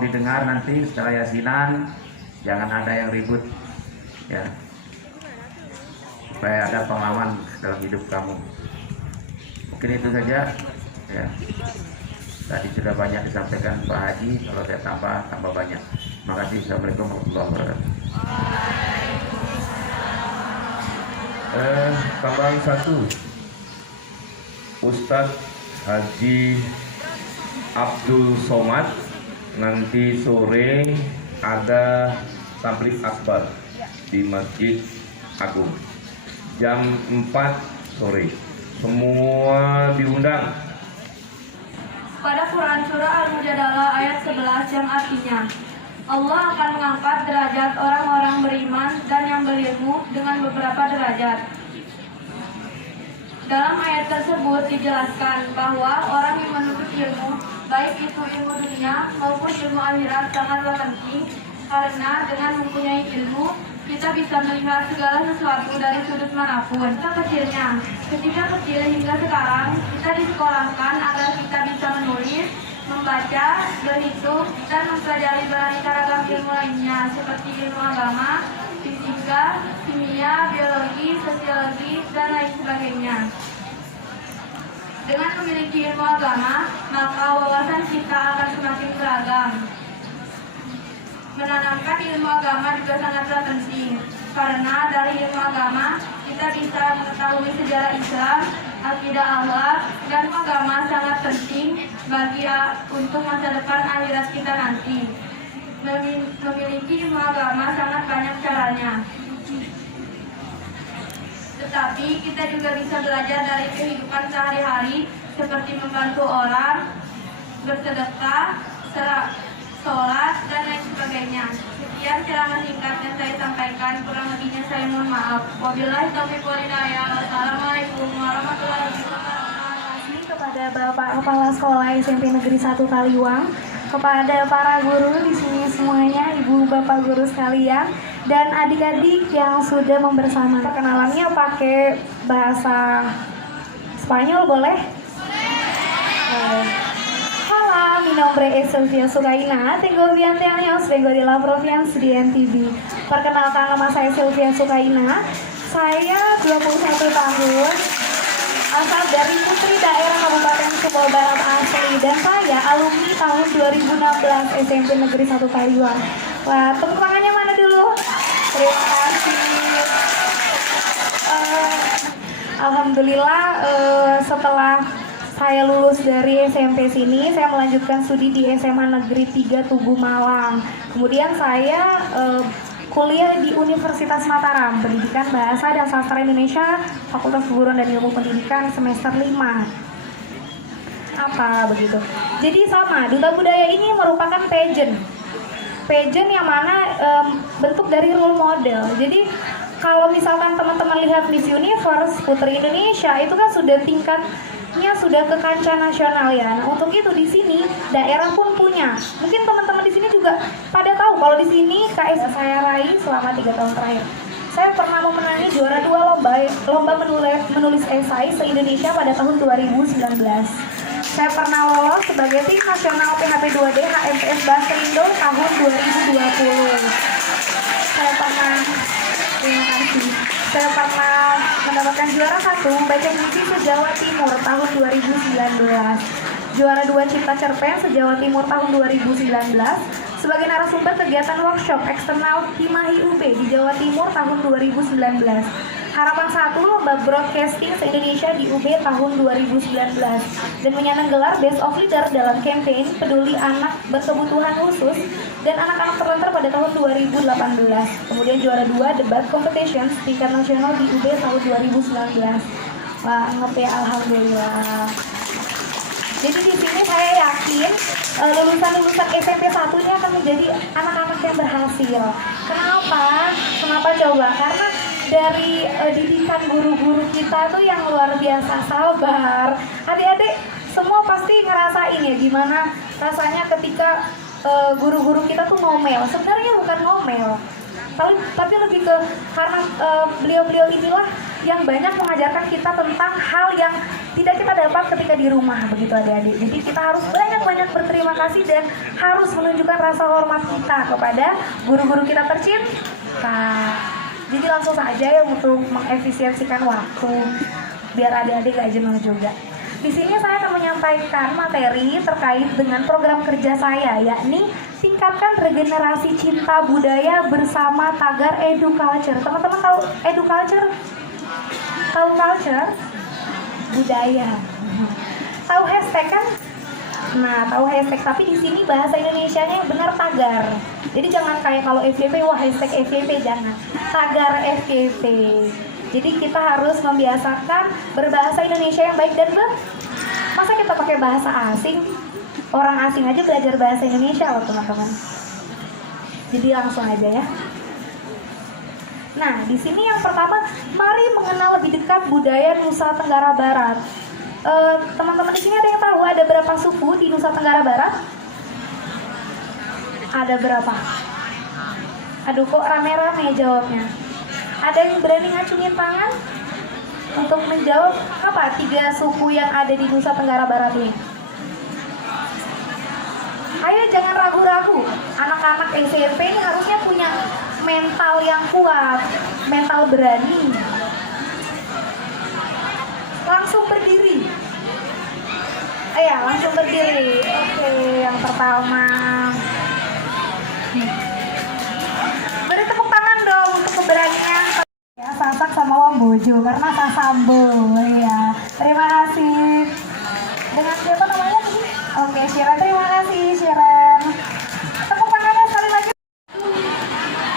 tolong didengar nanti setelah yasinan, jangan ada yang ribut ya, supaya ada pengalaman dalam hidup kamu. Mungkin itu saja ya. Tadi sudah banyak disampaikan Pak Haji, kalau saya tambah banyak. Terima kasih. Assalamualaikum warahmatullahi wabarakatuh. Tambahan satu, Ustadz Haji Abdul Somad nanti sore ada tabligh akbar di Masjid Agung jam 4 sore. Semua diundang. Pada Quran Surah Al-Mujadalah ayat 11 yang artinya, Allah akan mengangkat derajat orang-orang beriman dan yang berilmu dengan beberapa derajat. Dalam ayat tersebut dijelaskan bahwa orang yang menuntut ilmu, baik itu ilmu dunia maupun ilmu akhirat, sangatlah penting, karena dengan mempunyai ilmu, kita bisa melihat segala sesuatu dari sudut manapun. Ketika kecil hingga sekarang, kita disekolahkan agar kita bisa menulis, membaca, berhitung, dan mempelajari beraneka ragam ilmu lainnya seperti ilmu agama, fisika, kimia, biologi, sosiologi, dan lain sebagainya. Dengan memiliki ilmu agama, maka wawasan kita akan semakin beragam. Menanamkan ilmu agama juga sangatlah penting, karena dari ilmu agama kita bisa mengetahui sejarah Islam, akidah Allah, dan agama sangat penting bagi untuk masa depan akhirat kita nanti. Memiliki ilmu agama sangat banyak caranya, tetapi kita juga bisa belajar dari kehidupan sehari-hari seperti membantu orang, bersedekah, sholat, dan lain sebagainya. Sekian ceramah singkat yang saya sampaikan, kurang lebihnya saya mohon maaf. Wabillahi taufiq wal hidayah. Wassalamualaikum warahmatullahi wabarakatuh. Terima kasih kepada Bapak Kepala Sekolah SMP Negeri 1 Taliwang, kepada para guru di sini semuanya, Ibu Bapak guru sekalian, dan adik-adik yang sudah membersamai. Perkenalannya pakai bahasa Spanyol boleh? Hola, mi nombre es Sofía Sukaina, tengo 20 años, vengo de la provincia de NTB. Perkenalkan, nama saya Sofía Sukaina, saya 21 tahun, asal dari Putri Daerah Kabupaten Sumbawa Barat asli, dan saya alumni tahun 2016 SMP Negeri 1 Taliwang. Wah, tepuk tangannya mana dulu? Terima kasih. Alhamdulillah, setelah saya lulus dari SMP sini, saya melanjutkan studi di SMA Negeri 3 Tugu Malang. Kemudian saya kuliah di Universitas Mataram, Pendidikan Bahasa dan Sastra Indonesia, Fakultas Keguruan dan Ilmu Pendidikan semester 5. Apa begitu? Jadi sama, Duta Budaya ini merupakan pageant yang mana bentuk dari role model. Jadi kalau misalkan teman-teman lihat Miss Universe Putri Indonesia, itu kan sudah tingkatnya sudah ke kancah nasional ya. Nah, untuk itu di sini daerah pun punya. Mungkin teman-teman di sini juga pada tahu kalau di sini KS saya raih selama 3 tahun terakhir. Saya pernah memenangi juara 2 lomba menulis esai se-Indonesia pada tahun 2019. Saya pernah lolos sebagai tim nasional PHP 2D HMPS Basrindo tahun 2020. Saya pernah mendapatkan juara 1 baca puisi se-Jawa Timur tahun 2019. Juara 2 Cipta Cerpen se-Jawa Timur tahun 2019. Sebagai narasumber kegiatan workshop eksternal Himahi UB di Jawa Timur tahun 2019. Harapan 1 lomba broadcasting se-Indonesia di UB tahun 2019 dan menyandang gelar Best of Leader dalam campaign peduli anak berkebutuhan khusus dan anak-anak terlantar pada tahun 2018. Kemudian juara 2 debat competition tingkat nasional di UB tahun 2019. Wah, ya, alhamdulillah. Jadi di sini saya yakin lulusan SMP 1 ini akan menjadi anak-anak yang berhasil. Kenapa coba? Karena dari didikan guru-guru kita tuh yang luar biasa sabar. Adik-adik semua pasti ngerasain ya gimana rasanya ketika guru-guru kita tuh ngomel. Sebenarnya bukan ngomel, tapi lebih ke karena beliau-beliau inilah yang banyak mengajarkan kita tentang hal yang tidak kita dapat ketika di rumah, begitu adik-adik. Jadi kita harus banyak-banyak berterima kasih dan harus menunjukkan rasa hormat kita kepada guru-guru kita tercinta. Jadi langsung saja ya untuk mengefisiensikan waktu biar adik-adik gak jenuh juga. Di sini saya akan menyampaikan materi terkait dengan program kerja saya, yakni tingkatkan regenerasi cinta budaya bersama tagar EduCulture. Teman-teman tahu EduCulture? Tahu culture? Budaya. Tahu hashtag kan? Nah, tahu hashtag, tapi di sini bahasa Indonesianya yang benar tagar. Jadi jangan kayak kalau FYP, wah hashtag FYP, jangan. Tagar FYP. Jadi kita harus membiasakan berbahasa Indonesia yang baik dan benar. Masa kita pakai bahasa asing? Orang asing aja belajar bahasa Indonesia loh teman-teman. Jadi langsung aja ya. Nah, di sini yang pertama, mari mengenal lebih dekat budaya Nusa Tenggara Barat. Teman-teman di sini ada yang tahu ada berapa suku di Nusa Tenggara Barat? Ada berapa? Aduh, kok rame-rame jawabnya. Ada yang berani ngacungin tangan untuk menjawab apa 3 suku yang ada di Nusa Tenggara Barat ini? Ayo jangan ragu-ragu. Anak-anak SMP ini harusnya punya mental yang kuat, mental berani. Langsung berdiri. Langsung berdiri. Oke, yang pertama. Beri tepuk tangan dong untuk keberanian. Ya, Sasak sama Wambojo karena Sasambo. Ya, terima kasih. Dengan siapa namanya tadi? Oke, Shiren, terima kasih Shiren. Tepuk tangannya sekali lagi.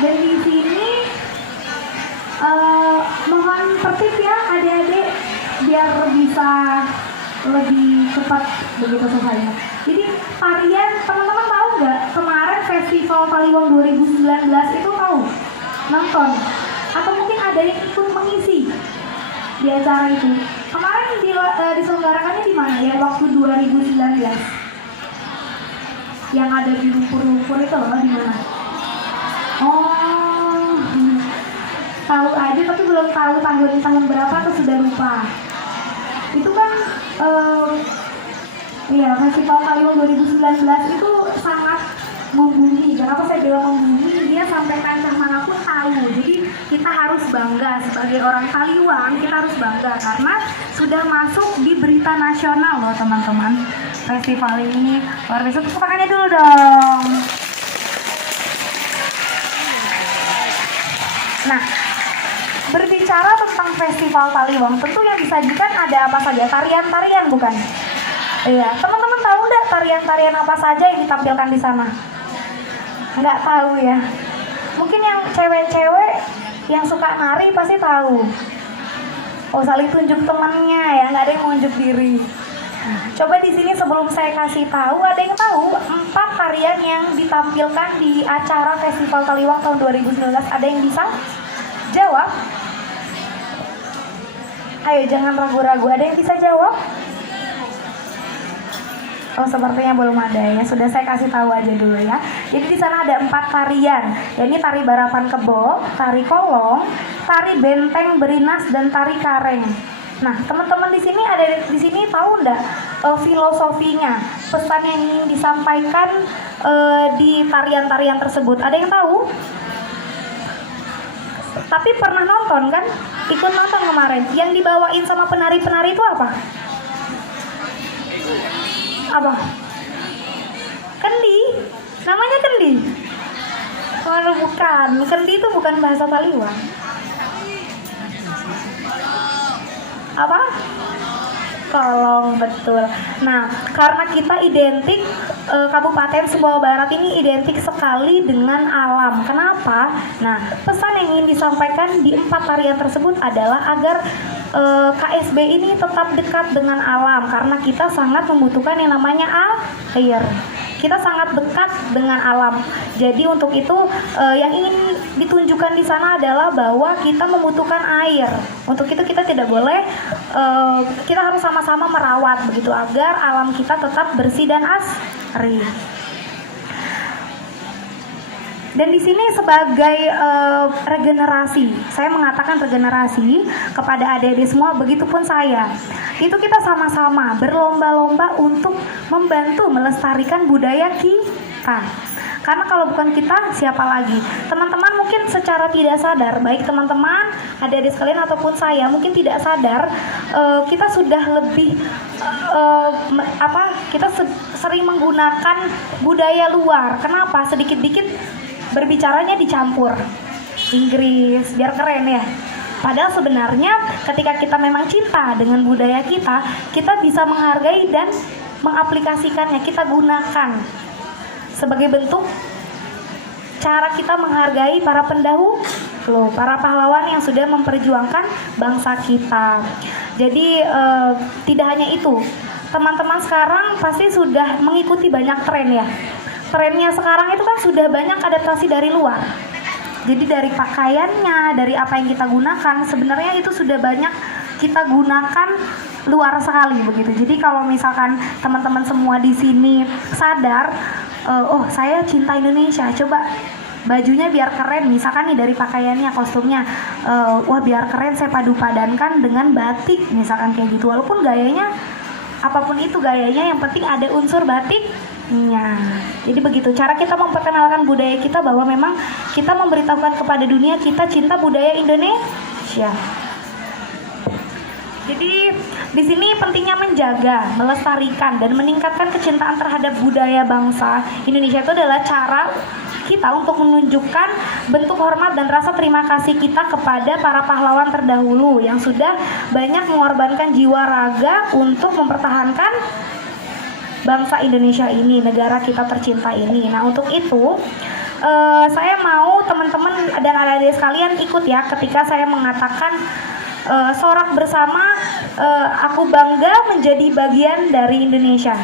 Dan di sini mohon tertib ya adik-adik biar bisa lebih cepat begitu selesainya. Jadi tarian, teman-teman tahu nggak kemarin Festival Taliwang 2019 itu tahu? Nonton? Atau mungkin ada yang ikut mengisi di acara itu? Kemarin diselenggarakannya di mana? Ya waktu 2019 yang ada di lumpur-lumpur itu loh, di mana? Oh, tahu aja tapi belum tahu tahun berapa atau sudah lupa. Itu kan Festival Taliwang 2019 itu sangat membumi. Kenapa saya bilang membumi? Dia sampai kancah manapun tahu. Jadi kita harus bangga sebagai orang Taliwang, kita harus bangga karena sudah masuk di berita nasional loh teman-teman. Festival ini luar biasa. Tepuk tangannya dulu dong. Nah, berbicara tentang Festival Taliwang, tentu yang disajikan ada apa saja? Tarian-tarian bukan? Iya, teman-teman tahu nggak tarian-tarian apa saja yang ditampilkan di sana? Nggak tahu ya. Mungkin yang cewek-cewek yang suka nari pasti tahu. Oh, saling tunjuk temannya ya, nggak ada yang menunjuk diri. Coba di sini sebelum saya kasih tahu, ada yang tahu 4 tarian yang ditampilkan di acara Festival Taliwang tahun 2019? Ada yang bisa jawab? Ayo jangan ragu-ragu, ada yang bisa jawab? Oh, sepertinya belum ada ya. Sudah saya kasih tahu aja dulu ya. Jadi di sana ada 4 tarian. Ini tari barapan kebo, tari kolong, tari benteng berinas dan tari kareng. Nah, teman-teman di sini tahu enggak filosofinya, pesan yang ingin disampaikan di tarian-tarian tersebut? Ada yang tahu? Tapi pernah nonton kan? Ikut nonton kemarin. Yang dibawain sama penari-penari itu apa? Apa? Kendi. Namanya kendi. Oh, bukan. Kendi itu bukan bahasa Taliwang. Apa? Kolong, betul. Nah, karena kita identik, Kabupaten Sumbawa Barat ini identik sekali dengan alam. Kenapa? Nah, pesan yang ingin disampaikan di 4 tarian tersebut adalah agar KSB ini tetap dekat dengan alam, karena kita sangat membutuhkan yang namanya air. Kita sangat dekat dengan alam. Jadi untuk itu yang ingin ditunjukkan di sana adalah bahwa kita membutuhkan air. Untuk itu kita tidak boleh, kita harus sama-sama merawat begitu agar alam kita tetap bersih dan asri. Dan di sini sebagai regenerasi, saya mengatakan regenerasi kepada adik-adik semua, begitupun saya. Itu kita sama-sama berlomba-lomba untuk membantu melestarikan budaya kita. Karena kalau bukan kita, siapa lagi? Teman-teman mungkin secara tidak sadar, baik teman-teman, adik-adik sekalian ataupun saya, mungkin tidak sadar kita sudah lebih kita sering menggunakan budaya luar. Kenapa? Sedikit-dikit berbicaranya dicampur Inggris, biar keren ya. Padahal sebenarnya ketika kita memang cinta dengan budaya kita, kita bisa menghargai dan mengaplikasikannya, kita gunakan sebagai bentuk cara kita menghargai para pendahulu, para pahlawan yang sudah memperjuangkan bangsa kita. Jadi tidak hanya itu, teman-teman sekarang pasti sudah mengikuti banyak tren ya. Trennya sekarang itu kan sudah banyak adaptasi dari luar. Jadi dari pakaiannya, dari apa yang kita gunakan, sebenarnya itu sudah banyak kita gunakan luar sekali begitu. Jadi kalau misalkan teman-teman semua di sini sadar, oh saya cinta Indonesia, coba bajunya biar keren, misalkan nih dari pakaiannya, kostumnya, wah biar keren saya padu-padankan dengan batik, misalkan kayak gitu. Walaupun gayanya, apapun itu gayanya, yang penting ada unsur batiknya. Jadi begitu cara kita memperkenalkan budaya kita, bahwa memang kita memberitahukan kepada dunia kita cinta budaya Indonesia. Jadi di sini pentingnya menjaga, melestarikan, dan meningkatkan kecintaan terhadap budaya bangsa Indonesia. Itu adalah cara kita untuk menunjukkan bentuk hormat dan rasa terima kasih kita kepada para pahlawan terdahulu yang sudah banyak mengorbankan jiwa raga untuk mempertahankan bangsa Indonesia ini, negara kita tercinta ini. Nah, untuk itu saya mau teman-teman dan adik-adik sekalian ikut ya ketika saya mengatakan sorak bersama, aku bangga menjadi bagian dari Indonesia.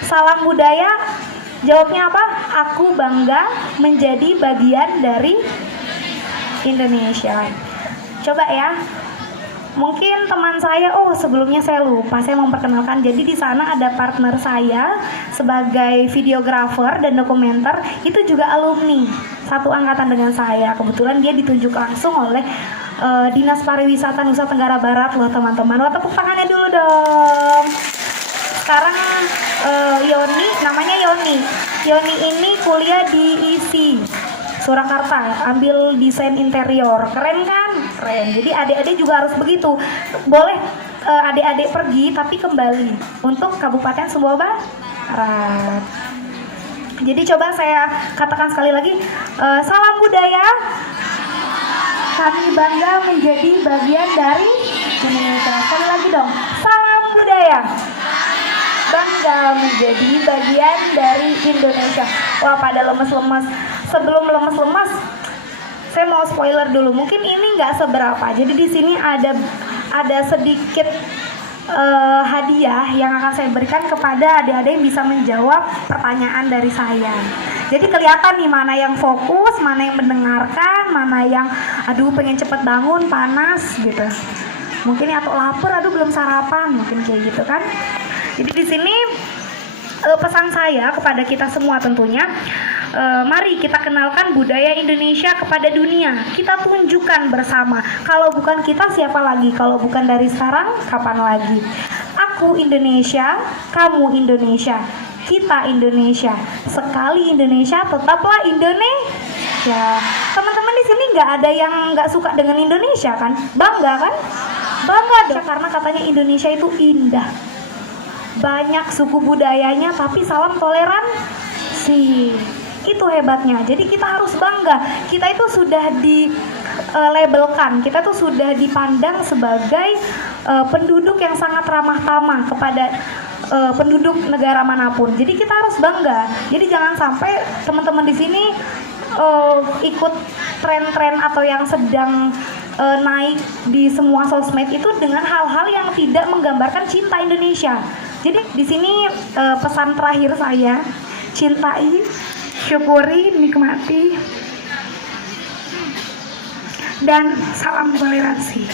Salam budaya, jawabnya apa? Aku bangga menjadi bagian dari Indonesia. Coba ya. Mungkin teman saya, sebelumnya saya lupa, saya memperkenalkan. Jadi di sana ada partner saya sebagai videografer dan dokumenter, itu juga alumni satu angkatan dengan saya. Kebetulan dia ditunjuk langsung oleh Dinas Pariwisata Nusa Tenggara Barat loh teman-teman. Wah, tepuk tangannya dulu dong. Sekarang Yoni, namanya Yoni. Yoni ini kuliah di ISI Surakarta, ambil desain interior. Keren kan? Keren. Jadi adik-adik juga harus begitu. Boleh adik-adik pergi tapi kembali untuk Kabupaten Sumbawa Barat. Jadi coba saya katakan sekali lagi, salam budaya. Kami bangga menjadi bagian dari Indonesia. Sekali lagi dong, salam budaya. Bangga menjadi bagian dari Indonesia. Wah, pada lemes-lemes. Sebelum lemes-lemes, saya mau spoiler dulu. Mungkin ini nggak seberapa. Jadi di sini ada sedikit hadiah yang akan saya berikan kepada adik-adik yang bisa menjawab pertanyaan dari saya. Jadi kelihatan nih mana yang fokus, mana yang mendengarkan, mana yang aduh pengen cepet bangun, panas gitu. Mungkin atau lapar, aduh belum sarapan, mungkin kayak gitu kan. Jadi di sini pesan saya kepada kita semua tentunya, mari kita kenalkan budaya Indonesia kepada dunia. Kita tunjukkan bersama. Kalau bukan kita, siapa lagi? Kalau bukan dari sekarang, kapan lagi? Aku Indonesia, kamu Indonesia, kita Indonesia. Sekali Indonesia, tetaplah Indonesia. Teman-teman di sini nggak ada yang nggak suka dengan Indonesia kan? Bangga kan? Bangga dong, karena katanya Indonesia itu indah. Banyak suku budayanya, tapi salam toleransi. Itu hebatnya. Jadi kita harus bangga. Kita itu sudah dilabelkan, kita tuh sudah dipandang sebagai penduduk yang sangat ramah tamah kepada penduduk negara manapun. Jadi kita harus bangga. Jadi jangan sampai teman-teman di sini ikut tren-tren atau yang sedang naik di semua sosmed itu dengan hal-hal yang tidak menggambarkan cinta Indonesia. Jadi di sini pesan terakhir saya, cintai, syukuri, nikmati, dan salam toleransi.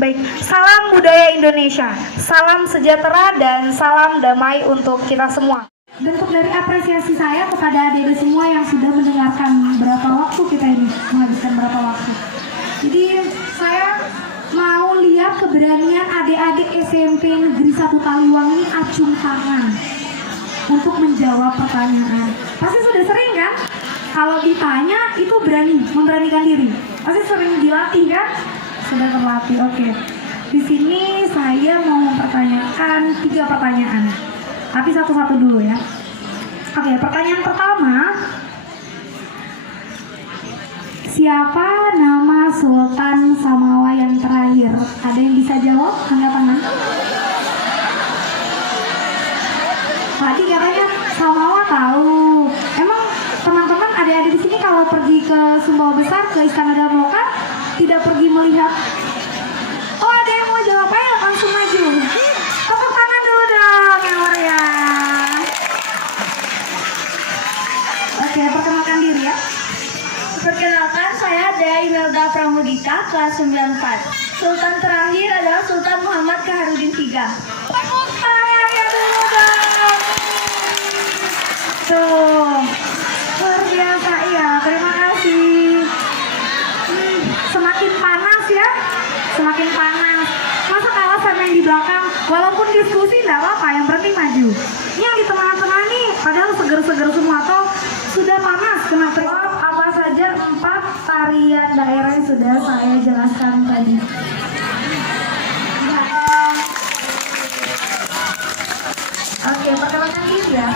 Baik, salam budaya Indonesia, salam sejahtera dan salam damai untuk kita semua. bentuk dari apresiasi saya kepada adik-adik semua yang sudah mendengarkan berapa waktu kita ini menghabiskan berapa waktu. Jadi saya mau lihat keberanian adik-adik SMP Negeri 1 Taliwang ini acung tangan untuk menjawab pertanyaan. Pasti sudah sering kan? Kalau ditanya itu memberanikan diri. Pasti sering dilatih kan? Sudah terlatih. Oke. Di sini saya mau mempertanyakan 3 pertanyaan. Tapi satu-satu dulu ya. Oke, pertanyaan pertama. Siapa nama Sultan Samawa yang terakhir? Ada yang bisa jawab? Angkat tangan. Tadi katanya Samawa tahu. Emang teman-teman ada di sini kalau pergi ke Sumbawa Besar, ke Istana Damoka, tidak pergi melihat? Oh, ada yang mau jawab, ayo langsung maju. Tepuk tangan dulu dong yang meriah. Oke, perkenalkan diri ya. Perkenalkan, saya Dea Imelda Pramudita, kelas 94. Sultan terakhir adalah Sultan Muhammad Kaharudin III. Tepuk tangan ya dulu dong. Tuh, luar biasa ya, terima kasih. Semakin panas ya, semakin panas. Masa kalah sama yang di belakang, walaupun diskusi nggak apa-apa, yang penting maju. Ini yang di tengah-tengah nih, padahal seger-seger semua atau sudah panas. Kenapa? Apa saja 4 tarian daerah yang sudah saya jelaskan tadi? Oke, perkenalkan diri ya.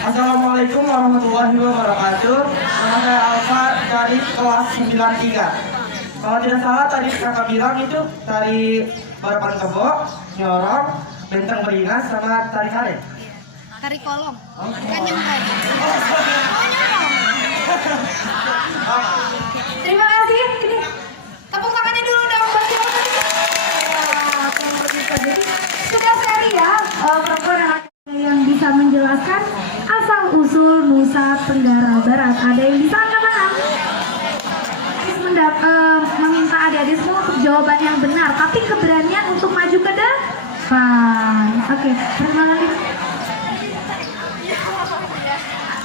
Assalamualaikum warahmatullahi wabarakatuh. Nama saya Alfa dari kelas 93. Kalau tidak salah tadi kakak bilang itu tari barapan kebo, nyorong, benteng beringas, sama tari karet. Tari kolong. Kan Terima kasih. Ini tepuk tangannya dulu dong buat siapa tadi? Jadi sudah seri ya perempuan yang bisa menjelaskan asal usul Nusa Tenggara Barat. Ada yang bisa angkat tangan? Meminta adik-adik semua untuk jawaban yang benar, tapi keberanian untuk maju ke depan. Oke, perkenalkan.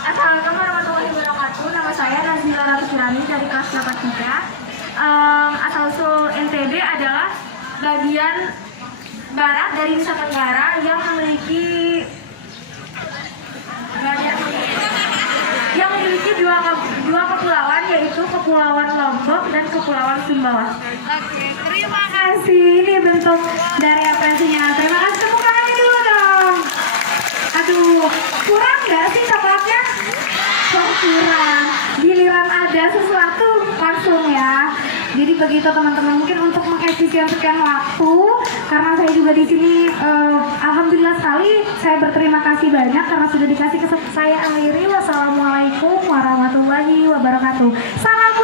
Assalamualaikum warahmatullahi wabarakatuh. Nama saya Nazila Ratusirani dari kelas 83. Asal-usul NTB adalah bagian barat dari Nusa Tenggara yang memiliki dua kepulauan, yaitu Kepulauan Lombok dan Kepulauan Sumbawa. Oke, terima kasih. Ini bentuk dari apresiasinya. Terima kasih, tepuk tangannya dulu dong. Aduh, kurang nggak sih coklatnya? Kok kurang? Giliran ada sesuatu langsung ya. Jadi begitu teman-teman, mungkin untuk mengefisiensikan waktu, karena saya juga di sini alhamdulillah sekali, saya berterima kasih banyak karena sudah dikasih kesempatan. Saya akhiri, wassalamualaikum warahmatullahi wabarakatuh. Salam